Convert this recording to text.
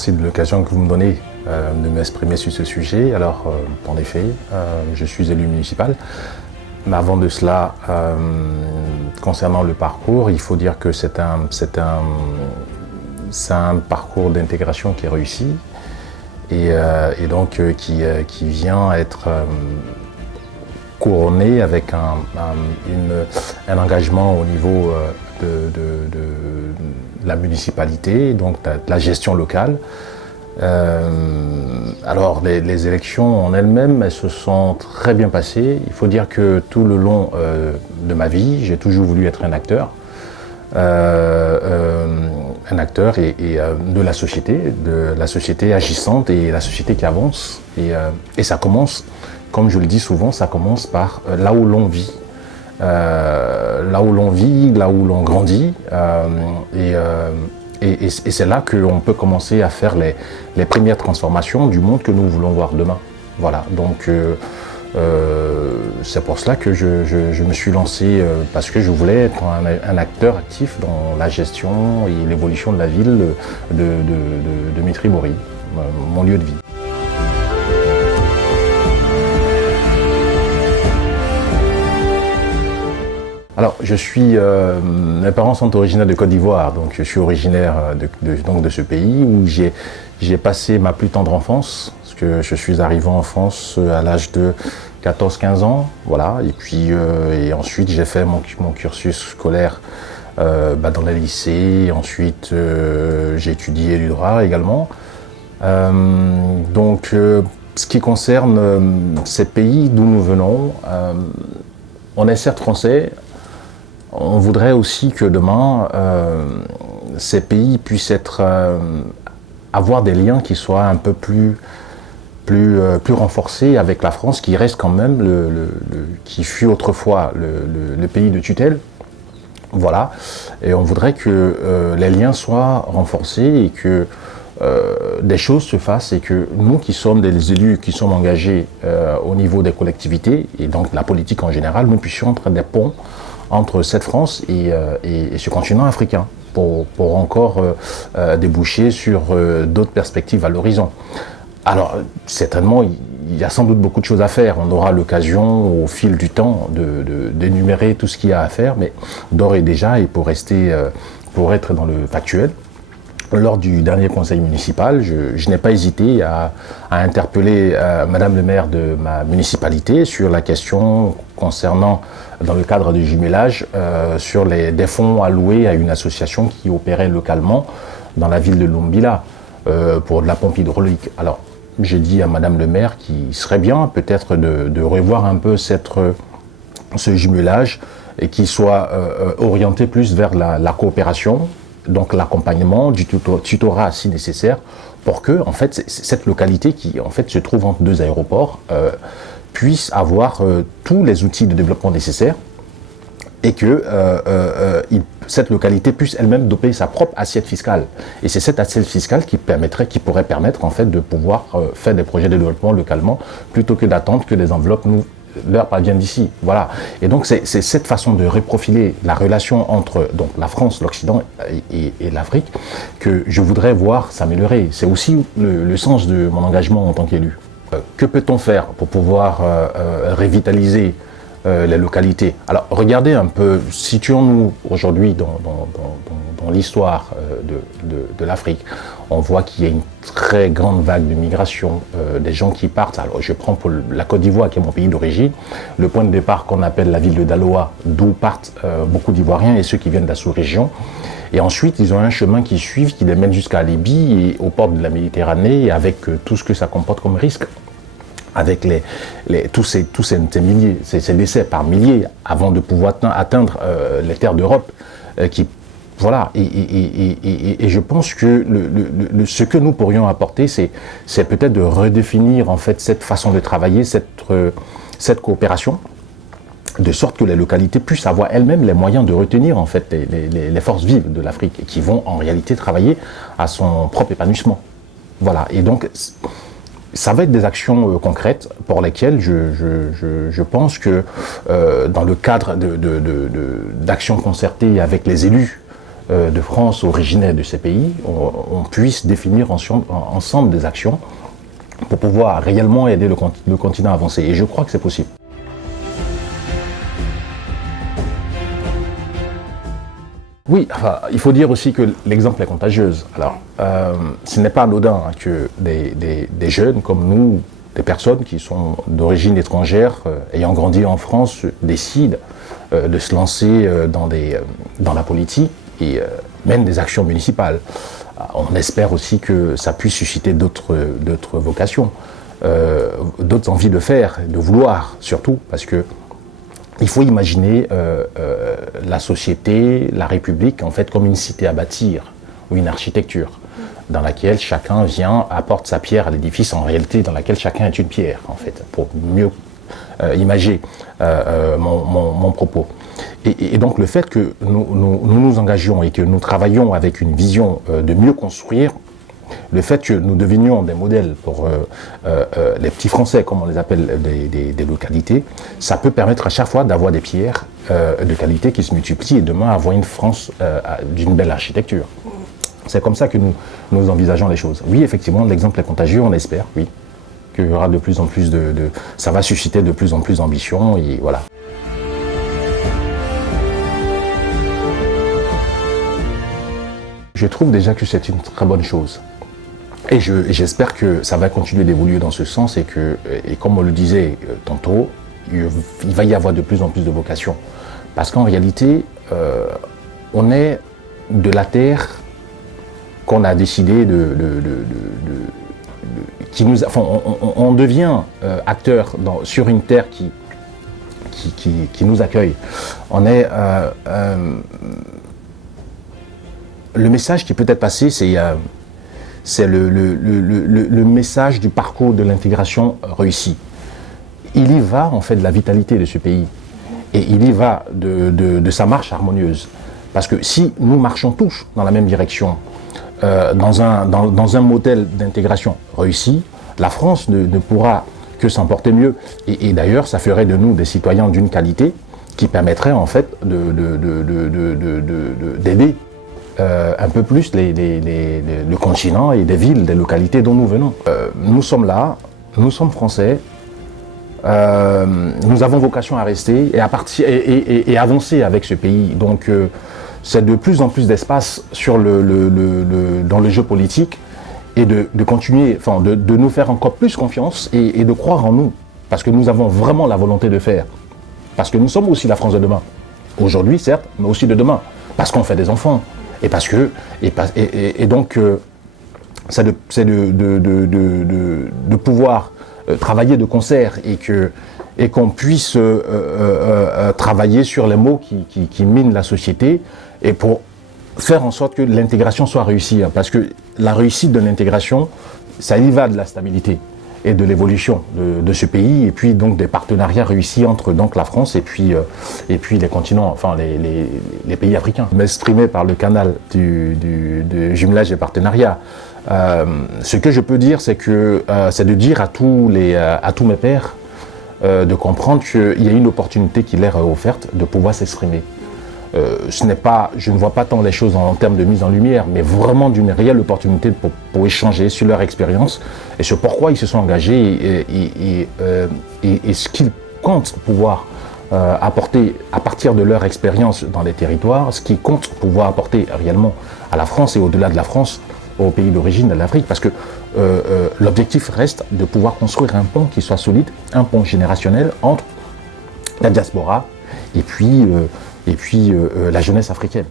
Merci de l'occasion que vous me donnez de m'exprimer sur ce sujet. Alors, en effet, je suis élu municipal. Mais avant de cela, concernant le parcours, il faut dire que c'est un parcours d'intégration qui est réussi et donc qui vient être couronné avec un engagement au niveau de la municipalité, donc de la gestion locale. Alors les élections en elles-mêmes, elles se sont très bien passées. Il faut dire que tout le long de ma vie, j'ai toujours voulu être un acteur. De la société agissante et la société qui avance. Et ça commence, comme je le dis souvent, ça commence par là où l'on vit. Là où l'on grandit. Et c'est là qu'on peut commencer à faire les premières transformations du monde que nous voulons voir demain. Voilà, donc c'est pour cela que je me suis lancé, parce que je voulais être un acteur actif dans la gestion et l'évolution de la ville de Mitry-Bory, mon lieu de vie. Alors, mes parents sont originaires de Côte d'Ivoire, donc je suis originaire de ce pays où j'ai passé ma plus tendre enfance, parce que je suis arrivé en France à l'âge de 14-15 ans, voilà, et puis et ensuite j'ai fait mon cursus scolaire dans les lycées, et ensuite j'ai étudié du droit également. Donc, ce qui concerne ces pays d'où nous venons, on est certes français. On voudrait aussi que demain, ces pays puissent avoir des liens qui soient un peu plus renforcés avec la France, qui reste quand même qui fut autrefois le pays de tutelle. Voilà. Et on voudrait que les liens soient renforcés et que des choses se fassent et que nous qui sommes des élus, qui sommes engagés au niveau des collectivités et donc la politique en général, nous puissions être des ponts entre cette France et ce continent africain pour encore déboucher sur d'autres perspectives à l'horizon. Alors, certainement, il y a sans doute beaucoup de choses à faire. On aura l'occasion, au fil du temps, d'énumérer tout ce qu'il y a à faire, mais d'ores et déjà, et pour être dans le factuel, lors du dernier conseil municipal, je n'ai pas hésité à interpeller Madame le maire de ma municipalité sur la question concernant, dans le cadre du jumelage, sur des fonds alloués à une association qui opérait localement dans la ville de Lumbila pour de la pompe hydraulique. Alors, j'ai dit à Madame le maire qu'il serait bien peut-être de revoir un peu ce jumelage et qu'il soit orienté plus vers la coopération, donc l'accompagnement, du tutorat si nécessaire, pour que en fait, cette localité qui en fait se trouve entre deux aéroports puisse avoir tous les outils de développement nécessaires et que cette localité puisse elle-même doper sa propre assiette fiscale. Et c'est cette assiette fiscale qui pourrait permettre en fait de pouvoir faire des projets de développement localement plutôt que d'attendre que les enveloppes leur parviennent d'ici. Voilà. Et donc c'est cette façon de reprofiler la relation entre donc, la France, l'Occident et l'Afrique que je voudrais voir s'améliorer. C'est aussi le sens de mon engagement en tant qu'élu. Que peut-on faire pour pouvoir revitaliser les localités? Alors regardez un peu, situons-nous aujourd'hui dans l'histoire de l'Afrique. On voit qu'il y a une très grande vague de migration, des gens qui partent. Alors je prends pour la Côte d'Ivoire qui est mon pays d'origine, le point de départ qu'on appelle la ville de Daloa, d'où partent beaucoup d'Ivoiriens et ceux qui viennent de la sous-région. Et ensuite, ils ont un chemin qui suivent, qui les mène jusqu'à Libye et aux portes de la Méditerranée, avec tout ce que ça comporte comme risque. Avec tous ces milliers, ces décès par milliers, avant de pouvoir atteindre les terres d'Europe, voilà. Et je pense que ce que nous pourrions apporter, c'est peut-être de redéfinir en fait cette façon de travailler, cette coopération, de sorte que les localités puissent avoir elles-mêmes les moyens de retenir en fait les forces vives de l'Afrique et qui vont en réalité travailler à son propre épanouissement. Voilà. Et donc ça va être des actions concrètes pour lesquelles je pense que dans le cadre d'actions concertées avec les élus de France originaires de ces pays, on puisse définir ensemble des actions pour pouvoir réellement aider le continent à avancer. Et je crois que c'est possible. Oui, enfin, il faut dire aussi que l'exemple est contagieux. Alors, ce n'est pas anodin que des jeunes comme nous, des personnes qui sont d'origine étrangère, ayant grandi en France, décident de se lancer dans la politique et mènent des actions municipales. On espère aussi que ça puisse susciter d'autres vocations, d'autres envies de faire, de vouloir surtout, parce que il faut imaginer la société, la République, en fait, comme une cité à bâtir ou une architecture dans laquelle chacun vient, apporte sa pierre à l'édifice, en réalité dans laquelle chacun est une pierre, en fait, pour mieux imager mon propos. Et donc le fait que nous engagions et que nous travaillions avec une vision de mieux construire, le fait que nous devenions des modèles pour les petits Français, comme on les appelle, des localités, ça peut permettre à chaque fois d'avoir des pierres de qualité qui se multiplient et demain avoir une France d'une belle architecture. C'est comme ça que nous envisageons les choses. Oui, effectivement, l'exemple est contagieux, on espère, oui, qu'il y aura de plus en plus ça va susciter de plus en plus d'ambition, et voilà. Je trouve déjà que c'est une très bonne chose. Et j'espère que ça va continuer d'évoluer dans ce sens et comme on le disait tantôt, il va y avoir de plus en plus de vocations. Parce qu'en réalité, on est de la terre qu'on a décidé on devient acteur sur une terre qui nous accueille. On est le message qui peut être passé, c'est le message du parcours de l'intégration réussi. Il y va en fait de la vitalité de ce pays et il y va de sa marche harmonieuse. Parce que si nous marchons tous dans la même direction, dans un modèle d'intégration réussi, la France ne pourra que s'en porter mieux. Et d'ailleurs, ça ferait de nous des citoyens d'une qualité qui permettrait en fait d'aider un peu plus le continent et des villes, des localités dont nous venons. Nous sommes là, nous sommes français, nous avons vocation à rester et avancer avec ce pays. Donc c'est de plus en plus d'espace dans le jeu politique et de continuer, enfin de nous faire encore plus confiance et de croire en nous. Parce que nous avons vraiment la volonté de faire. Parce que nous sommes aussi la France de demain. Aujourd'hui, certes, mais aussi de demain. Parce qu'on fait des enfants. Et donc, c'est de pouvoir travailler de concert et qu'on puisse travailler sur les mots qui minent la société et pour faire en sorte que l'intégration soit réussie. Parce que la réussite de l'intégration, ça y va de la stabilité et de l'évolution de ce pays, et puis donc des partenariats réussis entre donc la France et puis les continents, enfin les pays africains. M'exprimer par le canal de jumelage et partenariat. Ce que je peux dire, c'est de dire à tous mes pairs de comprendre qu'il y a une opportunité qui leur est offerte de pouvoir s'exprimer. Je ne vois pas tant les choses en termes de mise en lumière, mais vraiment d'une réelle opportunité pour échanger sur leur expérience et sur pourquoi ils se sont engagés et ce qu'ils comptent pouvoir apporter à partir de leur expérience dans les territoires, ce qu'ils comptent pouvoir apporter réellement à la France et au-delà de la France, aux pays d'origine de l'Afrique, parce que l'objectif reste de pouvoir construire un pont qui soit solide, un pont générationnel entre la diaspora et puis la jeunesse africaine.